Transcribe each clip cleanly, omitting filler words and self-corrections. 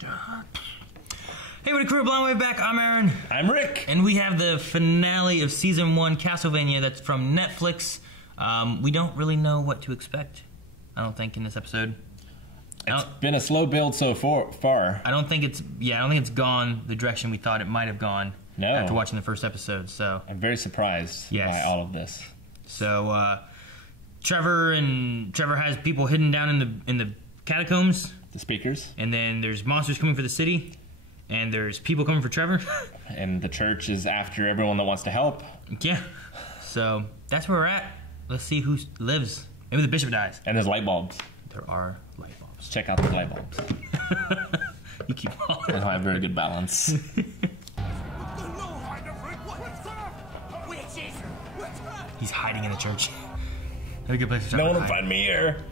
Hey, what a crew, Blind Wave back. I'm Aaron. I'm Rick. And we have the finale of Season 1 Castlevania that's from Netflix. We don't really know what to expect, I don't think, in this episode. It's been a slow build so far. I don't think it's gone the direction we thought it might have gone after watching the first episode. So I'm very surprised by all of this. So Trevor has people hidden down in the catacombs. The speakers. And then there's monsters coming for the city. And there's people coming for Trevor. And the church is after everyone that wants to help. Yeah. So that's where we're at. Let's see who lives. Maybe the bishop dies. And there's light bulbs. There are light bulbs. Check out the light bulbs. You keep falling. I don't have very good balance. He's hiding in the church. That's a good place to start. No one will find me here.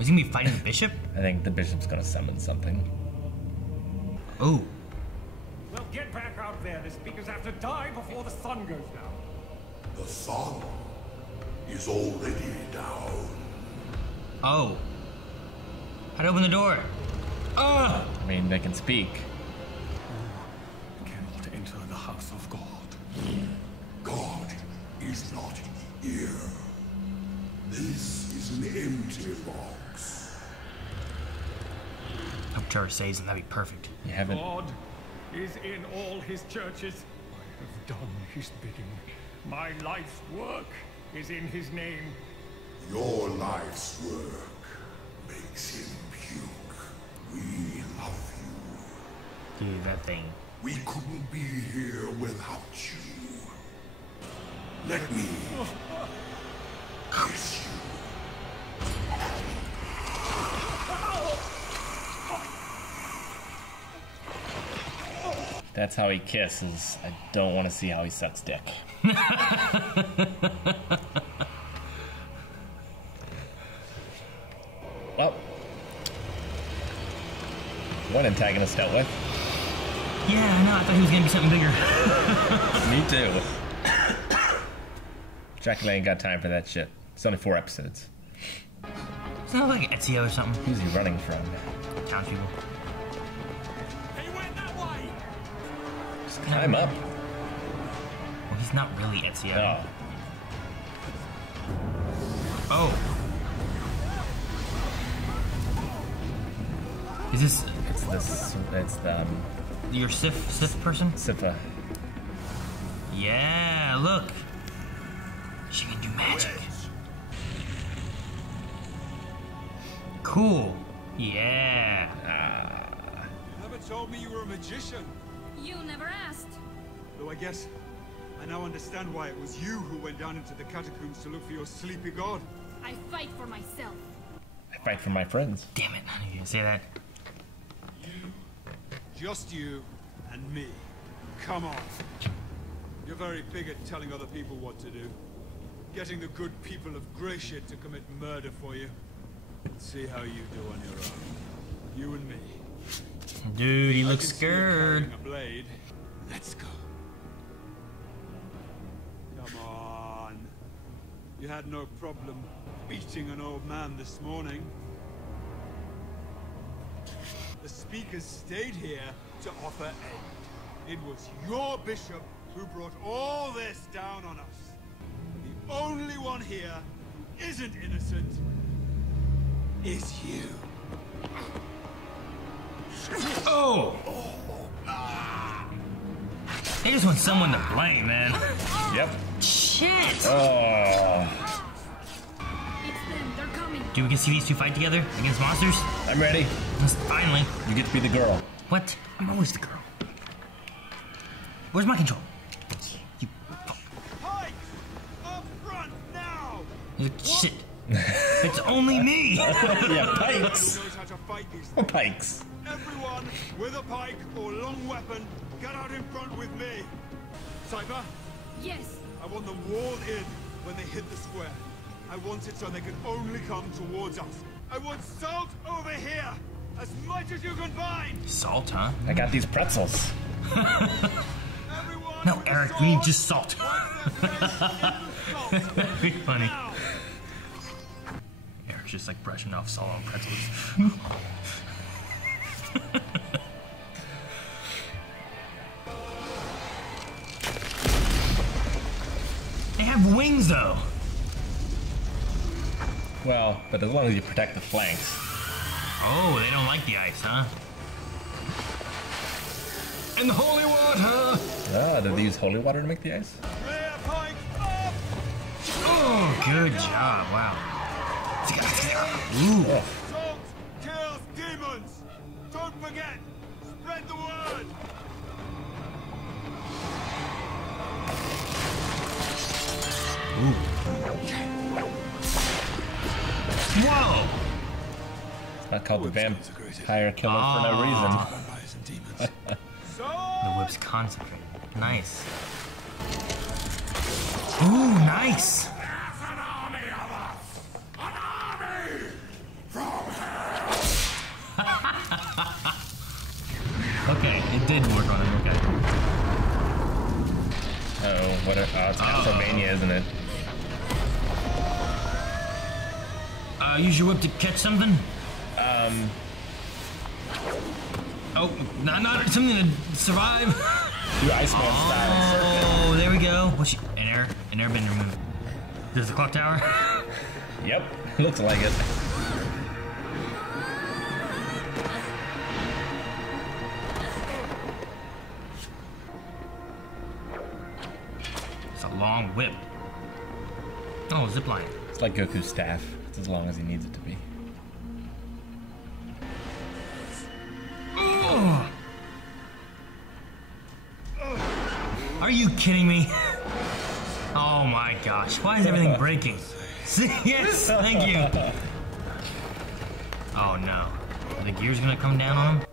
Is he gonna be fighting the bishop? I think the bishop's gonna summon something. Oh. Well, get back out there. The speakers have to die before the sun goes down. The sun is already down. Oh. How'd I open the door? Oh! I mean, they can speak. Cannot enter the house of God. God is not here. This is an empty box. Hope Trevor saves him. That'd be perfect. You haven't. God is in all his churches. I have done his bidding. My life's work is in his name. Your life's work makes him puke. We love you. Dude, that thing. We couldn't be here without you. Let me kiss you. That's how he kisses. I don't want to see how he sucks dick. Well, what antagonist dealt with? Yeah, I know. I thought he was gonna be something bigger. Me too. Dracula ain't got time for that shit. It's only 4 episodes. Sounds like Ezio or something. Who's he running from? Townspeople. He went that way. Climb up. Well, he's not really Ezio. Oh. Oh. Is this It's the your Sith person? Sypha. Yeah, look. She can do magic. Cool. Yeah. You never told me you were a magician. You never asked. Though I guess I now understand why it was you who went down into the catacombs to look for your sleepy god. I fight for myself. I fight for my friends. Damn it, I knew you were gonna say that. You, just you, and me. Come on. You're very big at telling other people what to do. Getting the good people of Gracia to commit murder for you. Let's see how you do on your own. You and me. Dude, he I looks can see you scared. carrying a blade. Let's go. Come on. You had no problem beating an old man this morning. The speakers stayed here to offer aid. It was your bishop who brought all this down on us. The only one here who isn't innocent is you. Oh! They just want someone to blame, man. Yep. Shit! Oh. It's them. They're coming. Dude, we can see these two fight together against monsters? I'm ready. Finally. You get to be the girl. What? I'm always the girl. Where's my control? You fuck. Pike! Up front now! Shit. It's only me! Yeah, pikes. Who knows how to fight these things? Pikes. Everyone with a pike or long weapon, get out in front with me. Sypha, Yes. I want them walled in when they hit the square. I want it so they can only come towards us. I want salt over here, as much as you can find. Salt, huh? I got these pretzels. Everyone No, with Eric, salt. we need just salt. Once they're placed in the salt. That'd be funny. Now. Eric's just like brushing off salt on pretzels. But as long as you protect the flanks. Oh, they don't like the ice, huh? And the holy water! Ah, did they use holy water to make the ice? Rear point up! Oh, good job. Wow. Ooh. Oh, Salt kills demons! Don't forget! Spread the word! Whoa! it's not called the vampire killer for no reason. Vampires and demons. So The whip's concentrated. Nice. Ooh, nice! An army of us! An army from Okay, it did work on him. Okay. Uh-oh, what a, oh, it's Castlevania, isn't it? Use your whip to catch something? Oh, not something to survive. Do Iceman style. Oh, there we go. What's she? An airbender move. There's the clock tower. Yep, looks like it. It's a long whip. Oh, zipline. It's like Goku's staff. It's as long as he needs it to be. Oh. Are you kidding me? Oh my gosh, why is everything breaking? Yes, thank you. Oh no. Are the gears gonna come down on him? I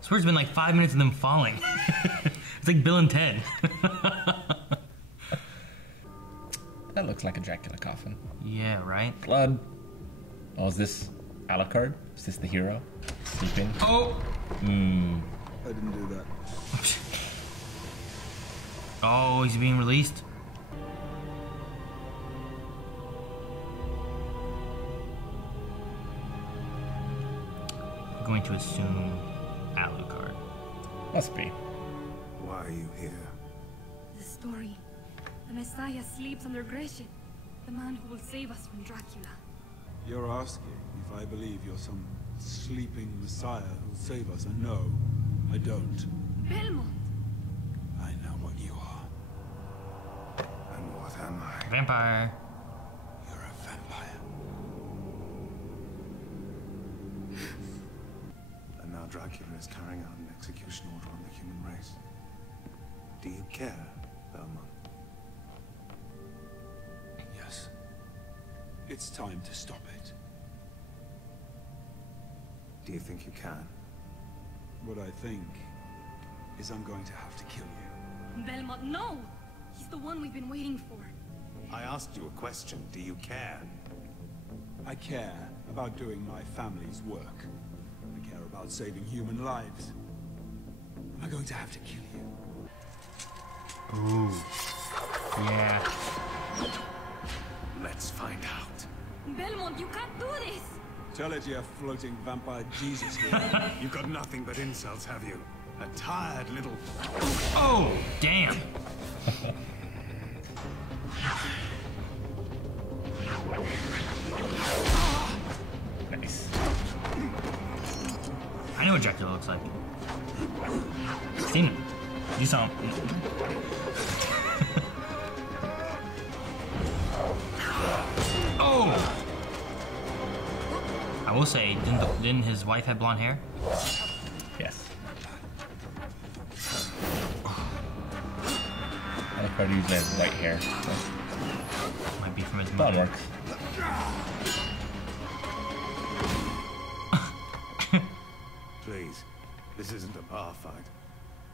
swear it's been like 5 minutes of them falling. It's like Bill and Ted. That looks like a Dracula coffin. Yeah, right? Blood. Oh, is this Alucard? Is this the hero? Sleeping? Oh! I didn't do that. Oh, he's being released? I'm going to assume Alucard. Must be. Why are you here? The story. The Messiah sleeps under Grecian. The man who will save us from Dracula. You're asking if I believe you're some sleeping messiah who'll save us, and no, I don't. Belmont! I know what you are. And what am I? Vampire. You're a vampire. And now Dracula is carrying out an execution order on the human race. Do you care, Belmont? Yes. It's time to stop it. Do you think you can? What I think is I'm going to have to kill you. Belmont, no! He's the one we've been waiting for. I asked you a question. Do you care? I care about doing my family's work. I care about saving human lives. I'm going to have to kill you. Ooh. Yeah. Let's find out. Belmont, you can't do this! Tell it to your floating vampire Jesus here. You've got nothing but insults, have you? A tired little... Oh, damn. Nice. I know what Dracula looks like. Seen him. You saw him. Oh! I will say, didn't his wife have blonde hair? Yes. Alucard usually has white hair. So Might be from his that mother. works. Please, this isn't a bar fight.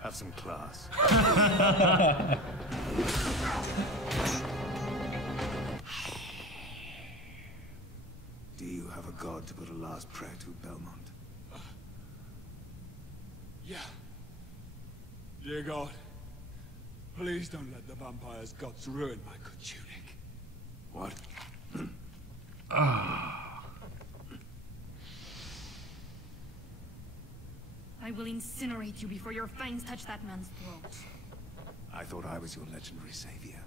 Have some class. Do you have a god to put a last prayer to, Belmont? Yeah. Dear God, please don't let the vampire's guts ruin my good tunic. What? I will incinerate you before your fangs touch that man's throat. I thought I was your legendary savior.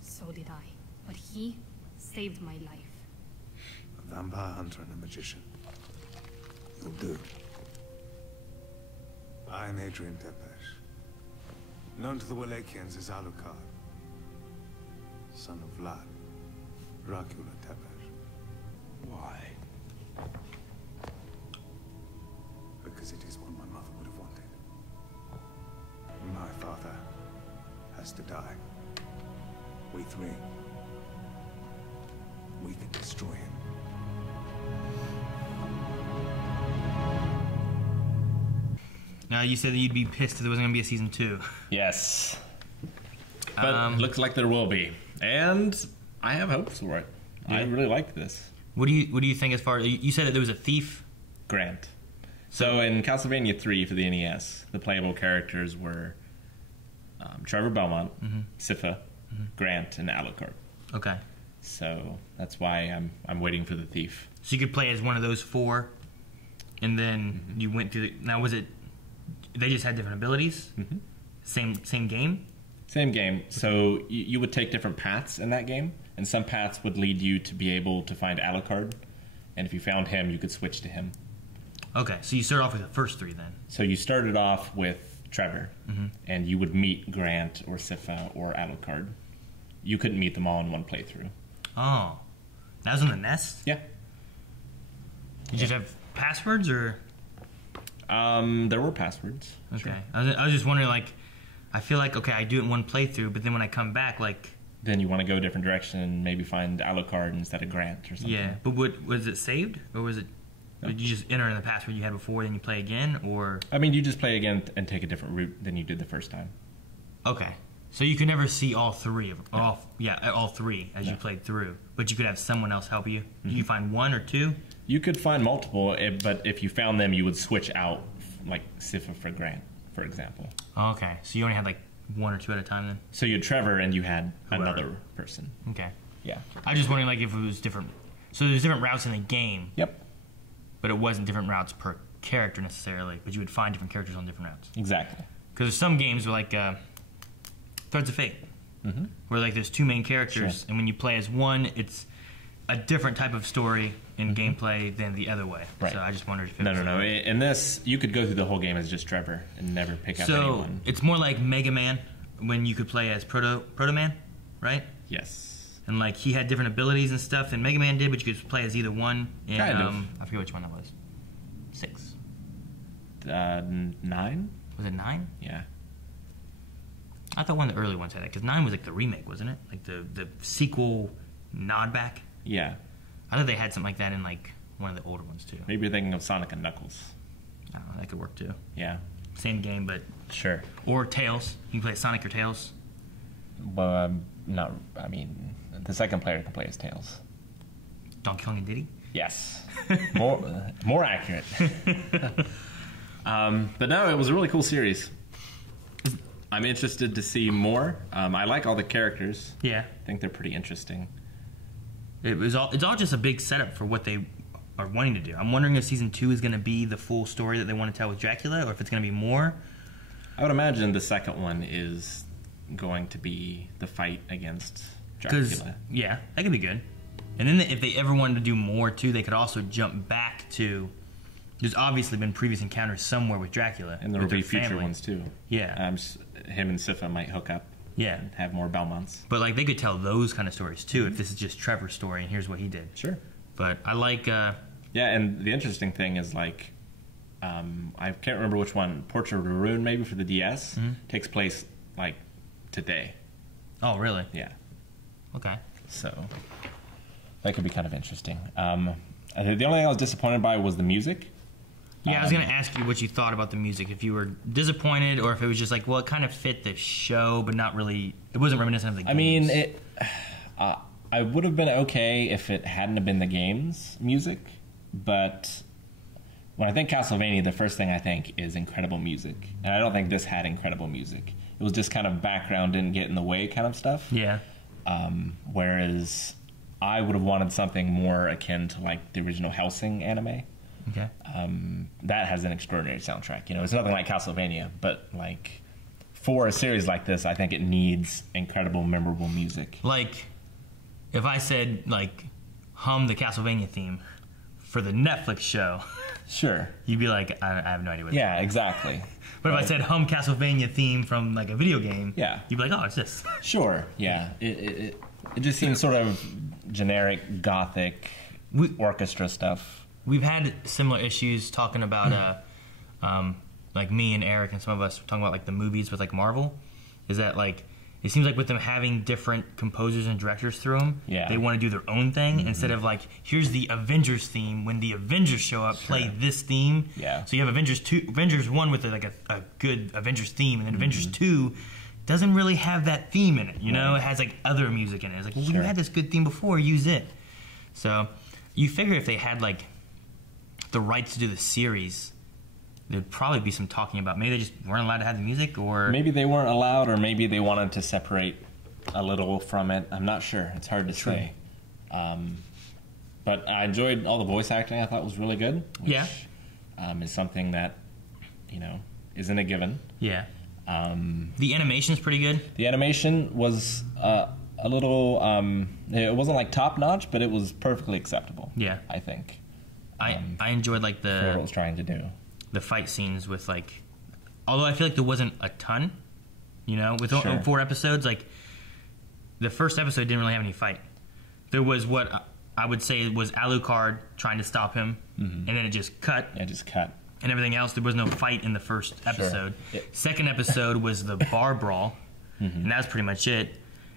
So did I. But he saved my life. A vampire hunter and a magician. You'll do. I am Adrian Tepesh, known to the Wallachians as Alucard, son of Vlad, Dracula Tepesh. Why? Because it is what my mother would have wanted. My father has to die. We three. We can destroy him. Now, you said that you'd be pissed if there wasn't going to be a season 2. Yes. But looks like there will be. And I have hopes for it. Yeah. I really like this. What do you think as far as... You said that there was a thief? Grant. So in Castlevania 3 for the NES, the playable characters were Trevor Belmont, Sypha, Grant, and Alucard. Okay. So that's why I'm waiting for the thief. So you could play as one of those 4, and then you went through the... Now, was it... They just had different abilities? Same game? Same game. So you would take different paths in that game, and some paths would lead you to be able to find Alucard, and if you found him, you could switch to him. Okay, so you start off with the first 3 then. So you started off with Trevor, and you would meet Grant or Sypha or Alucard. You couldn't meet them all in one playthrough. Oh. That was in the Nest? Yeah. You just have passwords, or...? There were passwords. Okay. Sure. I was just wondering, like... I feel like, okay, I do it in one playthrough, but then when I come back, like... Then you want to go a different direction and maybe find Alucard instead of Grant or something. Yeah, but was it saved? Or was it... No. Did you just enter in the password you had before, then you play again, or... I mean, you just play again and take a different route than you did the first time. Okay. So you could never see all 3 of them. All 3 as you played through. But you could have someone else help you. Did you find 1 or 2? You could find multiple, but if you found them, you would switch out, like Sypha for Grant, for example. Okay. So you only had like 1 or 2 at a time then? So you had Trevor and you had Whoever. another person. Okay. Yeah. I was just wondering, like, if it was different. So there's different routes in the game. Yep. But it wasn't different routes per character necessarily. But you would find different characters on different routes. Exactly. Because there's some games where, like, Threads of Fate. Where, like, there's 2 main characters. Sure. And when you play as one, it's a different type of story in gameplay than the other way. Right. So I just wondered if it No. was... In this, you could go through the whole game as just Trevor and never pick up anyone. So it's more like Mega Man when you could play as Proto Man, right? Yes. And like he had different abilities and stuff than Mega Man did, but you could play as either one. And, Kind of. I forget which one that was. 6. 9? Was it 9? Yeah. I thought one of the early ones had that, because 9 was like the remake, wasn't it? Like the sequel nod back. Yeah. I thought they had something like that in like one of the older ones too. Maybe you're thinking of Sonic and Knuckles. I don't know, that could work too. Yeah. Same game, but... Sure. Or Tails. You can play Sonic or Tails. Well, I mean, the second player can play as Tails. Donkey Kong and Diddy? Yes. More accurate. But no, it was a really cool series. I'm interested to see more. I like all the characters. Yeah. I think they're pretty interesting. It's all just a big setup for what they are wanting to do. I'm wondering if season 2 is going to be the full story that they want to tell with Dracula, or if it's going to be more. I would imagine the second one is going to be the fight against Dracula. Yeah, that could be good. And then if they ever wanted to do more too, they could also jump back to... There's obviously been previous encounters somewhere with Dracula. And there will with their be future family. ones too. Yeah. Him and Sypha might hook up. Yeah. And have more Belmonts. But like they could tell those kind of stories too, if this is just Trevor's story and here's what he did. Sure. But I like... Yeah, and the interesting thing is like... I can't remember which one. Portrait of Ruin, maybe for the DS, takes place like today. Oh, really? Yeah. Okay. So that could be kind of interesting. The only thing I was disappointed by was the music. Yeah, I was going to ask you what you thought about the music. If you were disappointed, or if it was just like, well, it kind of fit the show, but not really. It wasn't reminiscent of the games. I mean, I would have been okay if it hadn't have been the games music, but when I think Castlevania, the first thing I think is incredible music, and I don't think this had incredible music. It was just kind of background, didn't get in the way kind of stuff. Yeah. Whereas I would have wanted something more akin to like the original Hellsing anime. Okay. That has an extraordinary soundtrack. You know, it's nothing like Castlevania, but like for a series like this, I think it needs incredible, memorable music. Like, if I said like hum the Castlevania theme for the Netflix show, Sure. you'd be like, I have no idea what. Yeah, exactly. But if I said hum Castlevania theme from like a video game, Yeah. you'd be like, oh, it's this. Sure. Yeah. It just seems sort of generic gothic orchestra stuff. We've had similar issues talking about, like me and Eric and some of us talking about like the movies with like Marvel. Is that like it seems like with them having different composers and directors through them, they want to do their own thing instead of like here's the Avengers theme. When the Avengers show up, play this theme. Yeah. So you have Avengers 1 with like a good Avengers theme, and then Avengers 2 doesn't really have that theme in it. You know, it has like other music in it. It's like, well, you had this good theme before, use it. So you figure if they had like the rights to do the series, there'd probably be some talking about maybe they just weren't allowed to have the music, or maybe they weren't allowed, or maybe they wanted to separate a little from it. I'm not sure. It's hard to say. But I enjoyed all the voice acting. I thought was really good. Which, is something that, you know, isn't a given. Yeah. The animation's pretty good. The animation was a little. It wasn't like top notch, but it was perfectly acceptable. Yeah. I think. I enjoyed like For what it was trying to do. the fight scenes with like, although I feel like there wasn't a ton, you know, with 4 episodes. Like the first episode didn't really have any fight. There was what I would say was Alucard trying to stop him, and then it just cut. Yeah, just cut. And everything else, there was no fight in the first episode. Sure. Second episode was the bar brawl, and that was pretty much it.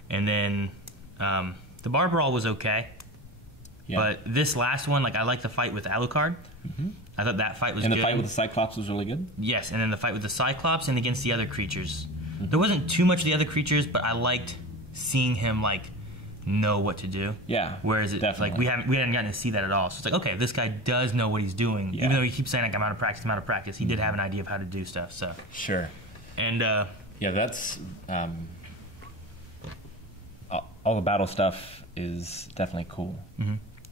And then the bar brawl was okay. Yeah. But this last one, like, I like the fight with Alucard. I thought that fight was good. And the fight with the Cyclops was really good? Yes, and then the fight with the Cyclops and against the other creatures. There wasn't too much of the other creatures, but I liked seeing him, like, know what to do. Yeah, whereas it, definitely. like, we hadn't gotten to see that at all. So it's like, okay, this guy does know what he's doing. Even though he keeps saying, like, I'm out of practice, he did have an idea of how to do stuff. So sure. And yeah, that's all the battle stuff is definitely cool.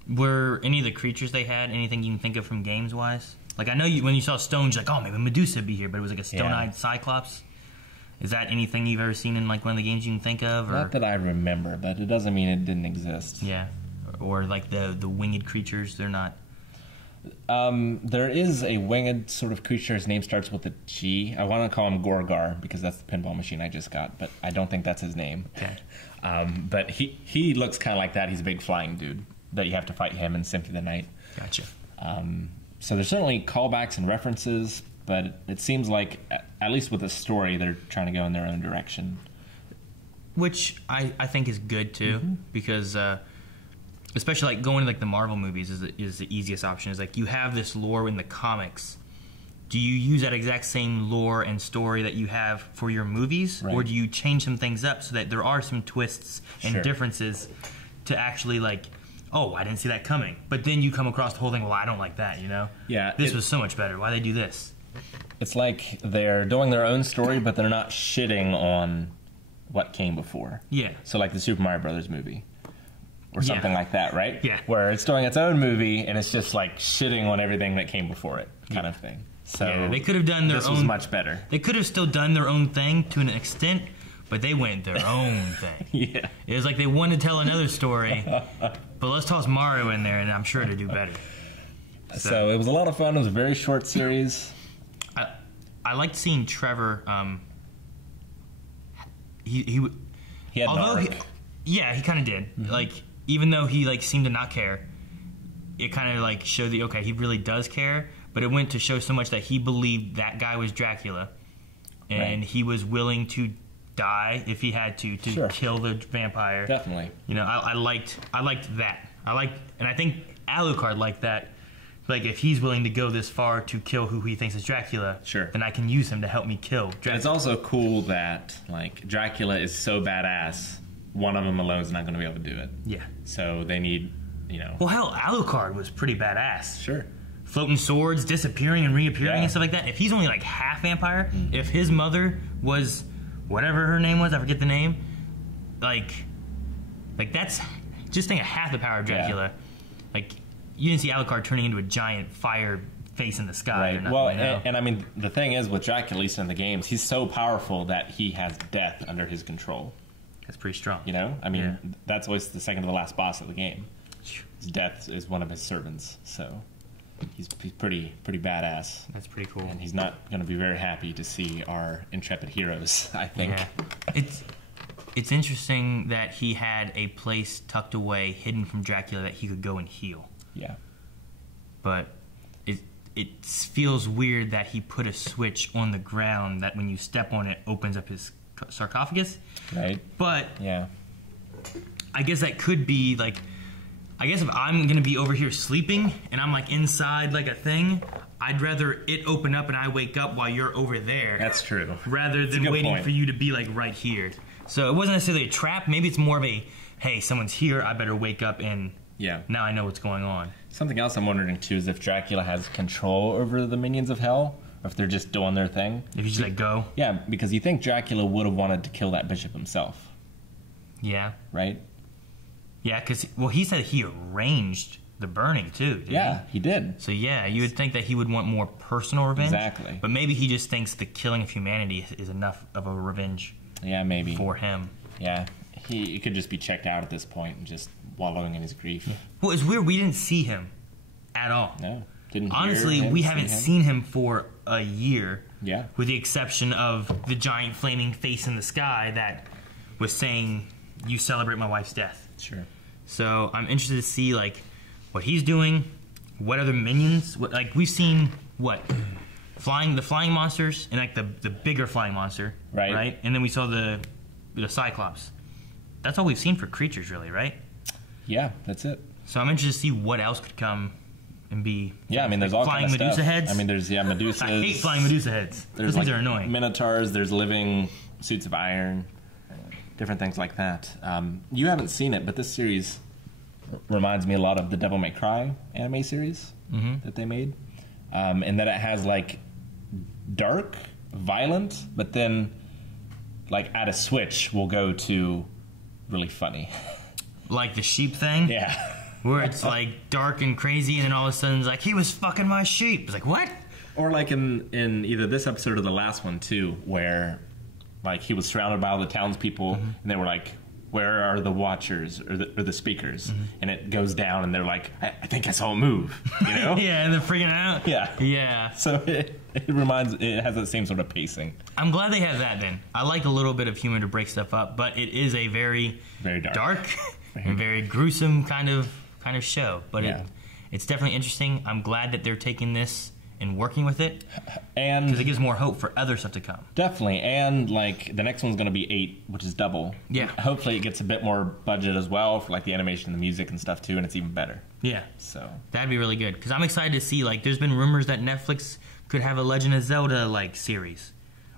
Were any of the creatures they had anything you can think of from games wise? Like, I know when you saw stones, you're like, oh, maybe Medusa would be here, but it was like a stone-eyed Cyclops. Is that anything you've ever seen in like one of the games you can think of? Or? Not that I remember, but it doesn't mean it didn't exist. Yeah, or like the winged creatures. They're not. There is a winged sort of creature. His name starts with a G. I want to call him Gorgar because that's the pinball machine I just got, but I don't think that's his name. Okay. But he looks kind of like that. He's a big flying dude that you have to fight him in Symphony of the Night. Gotcha. So there's certainly callbacks and references, but it seems like, at least with the story, they're trying to go in their own direction. Which I think is good, too, because especially like going to like the Marvel movies is the easiest option. Is like you have this lore in the comics. Do you use that exact same lore and story that you have for your movies, or do you change some things up so that there are some twists and differences to actually like, oh, I didn't see that coming. But then you come across the whole thing, well, I don't like that, you know? Yeah. This was so much better. Why they do this? It's like they're doing their own story, but they're not shitting on what came before. Yeah. So like the Super Mario Brothers movie. Or something like that, right? Yeah. Where it's doing its own movie, and it's just like shitting on everything that came before it, kind of thing. So they could have done their own... This was much better. They could have still done their own thing to an extent, but they went their own thing. Yeah. It was like they wanted to tell another story, but let's toss Mario in there, and I'm sure it'll do better. So it was a lot of fun. It was a very short series. I liked seeing Trevor. He had although an arc. he kind of did. Like, even though he like seemed to not care, it kind of like showed that okay, he really does care. But it went to show so much that he believed that guy was Dracula, and he was willing to die if he had to kill the vampire. Definitely. You know, I liked that. And I think Alucard liked that. Like, if he's willing to go this far to kill who he thinks is Dracula, then I can use him to help me kill Dracula. And it's also cool that, like, Dracula is so badass, one of them alone is not going to be able to do it. Yeah. So they need, you know... Well, hell, Alucard was pretty badass. Sure. Floating swords, disappearing and reappearing and stuff like that. If he's only, like, half vampire, if his mother was whatever her name was, I forget the name, like that's... Just think of half the power of Dracula. Like... You didn't see Alucard turning into a giant fire face in the sky. Or nothing, well, you know? and I mean, the thing is with Dracula, at least in the games, he's so powerful that he has death under his control. That's pretty strong. You know? I mean, that's always the second to the last boss of the game. His death is one of his servants, so he's pretty badass. That's pretty cool. And he's not going to be very happy to see our intrepid heroes, I think. Yeah. It's interesting that he had a place tucked away, hidden from Dracula, that he could go and heal. Yeah. But it feels weird that he put a switch on the ground that when you step on it opens up his sarcophagus. Right. But yeah, I guess that could be like, I guess if I'm going to be over here sleeping and I'm like inside like a thing, I'd rather it open up and I wake up while you're over there. That's true. Rather than waiting for you to be like right here. So it wasn't necessarily a trap. Maybe it's more of a, hey, someone's here, I better wake up and now I know what's going on. Something else I'm wondering too is if Dracula has control over the minions of hell, or if they're just doing their thing. If you just let go? Yeah, because you think Dracula would have wanted to kill that bishop himself. Yeah. Right? Yeah, because, well, he said he arranged the burning too, didn't he did. So yeah, you would think that he would want more personal revenge. Exactly. But maybe he just thinks the killing of humanity is enough of a revenge maybe. For him. Yeah. He could just be checked out at this point and just wallowing in his grief. Well, it's weird. We didn't see him at all. No. Didn't Honestly, hear him, we haven't seen him for a year. Yeah. With the exception of the giant flaming face in the sky that was saying, "You celebrate my wife's death." Sure. So I'm interested to see like what he's doing, what other minions. Like we've seen the flying monsters and like the bigger flying monster, right? And then we saw the Cyclops. That's all we've seen for creatures, really, right? Yeah, that's it. So I'm interested to see what else could come and be. Yeah, I mean, there's all flying kind of Medusa stuff. heads. I mean, there's Medusas. I hate flying Medusa heads. Those things are annoying. Minotaurs. There's living suits of iron, different things like that. You haven't seen it, but this series reminds me a lot of the Devil May Cry anime series that they made, and that it has like dark, violent, but then like at a switch will go to really funny. Like the sheep thing? Yeah. Where it's like dark and crazy and then all of a sudden it's like, he was fucking my sheep. It's like, what? Or like in either this episode or the last one too, where like he was surrounded by all the townspeople and they were like, where are the watchers or the speakers? And it goes down and they're like, I think I saw a move, you know? Yeah, and they're freaking out. Yeah. So it has that same sort of pacing. I'm glad they have that then. I like a little bit of humor to break stuff up, but it is a very dark and very gruesome kind of show. But it's definitely interesting. I'm glad that they're taking this and working with it, and because it gives more hope for other stuff to come. Definitely, and like the next one's going to be 8, which is double. Yeah. Hopefully, it gets a bit more budget as well for like the animation, and the music, and stuff too, and it's even better. Yeah. So that'd be really good because I'm excited to see. Like, there's been rumors that Netflix could have a Legend of Zelda like series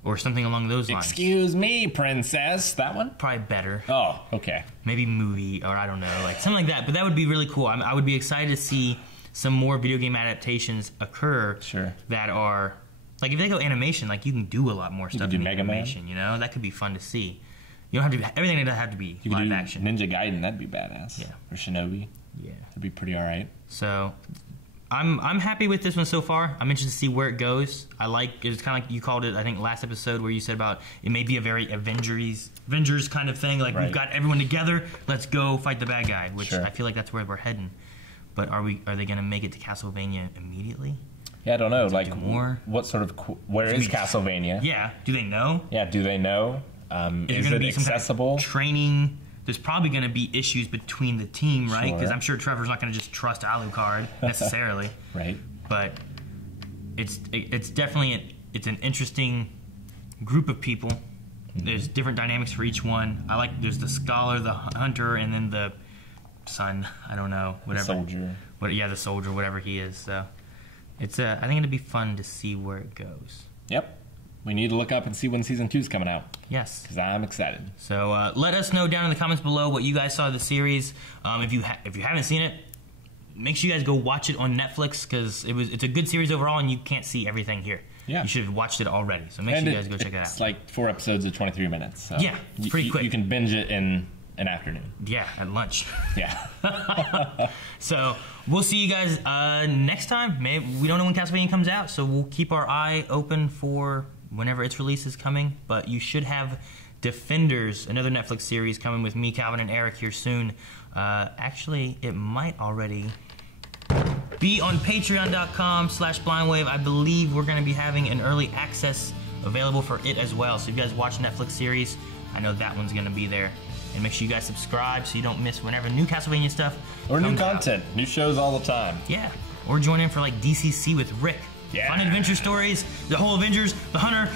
or something along those lines. Excuse me, princess. That one? Probably better. Oh, okay. Maybe movie or I don't know, like something like that. But that would be really cool. I would be excited to see some more video game adaptations occur that are like, if they go animation, like you can do a lot more stuff in animation. You know, that could be fun to see. You don't have to everything doesn't have to be live action. Ninja Gaiden, that'd be badass. Yeah. Or Shinobi. Yeah, that'd be pretty all right. So I'm happy with this one so far. I'm interested to see where it goes. I like it's kind of like you called it, I think last episode, where you said about it may be a very Avengers kind of thing. Like we've got everyone together, let's go fight the bad guy. Which I feel like that's where we're heading. But are they going to make it to Castlevania immediately? Yeah, I don't know. Like, more? What sort of where is Castlevania? Yeah, do they know? Yeah, do they know? Is it accessible? Some kind of training. There's probably going to be issues between the team, right? Because I'm sure Trevor's not going to just trust Alucard necessarily. Right. But it's definitely an interesting group of people. There's different dynamics for each one. I like there's the scholar, the hunter, and then the son, I don't know, whatever. The soldier. The soldier, whatever he is. So it's I think it'd be fun to see where it goes. Yep. We need to look up and see when season 2's coming out. Yes. Because I'm excited. So let us know down in the comments below what you guys saw of the series. If you haven't seen it, make sure you guys go watch it on Netflix because it's a good series overall and you can't see everything here. Yeah. You should have watched it already. So make sure you guys go check it out. It's like 4 episodes of 23 minutes. So yeah, it's pretty quick. You can binge it in an afternoon. Yeah, at lunch. Yeah. So we'll see you guys next time. Maybe we don't know when Castlevania comes out, so we'll keep our eye open for whenever its release is coming. But you should have Defenders, another Netflix series coming with me, Calvin, and Eric here soon. Actually, it might already be on patreon.com/blindwave. I believe we're going to be having an early access available for it as well. So if you guys watch Netflix series, I know that one's going to be there. And make sure you guys subscribe so you don't miss whenever new Castlevania stuff Or new comes out. content, new shows all the time. Yeah. Or join in for like DCC with Rick. Yeah. Fun adventure stories, the whole Avengers, the Hunter,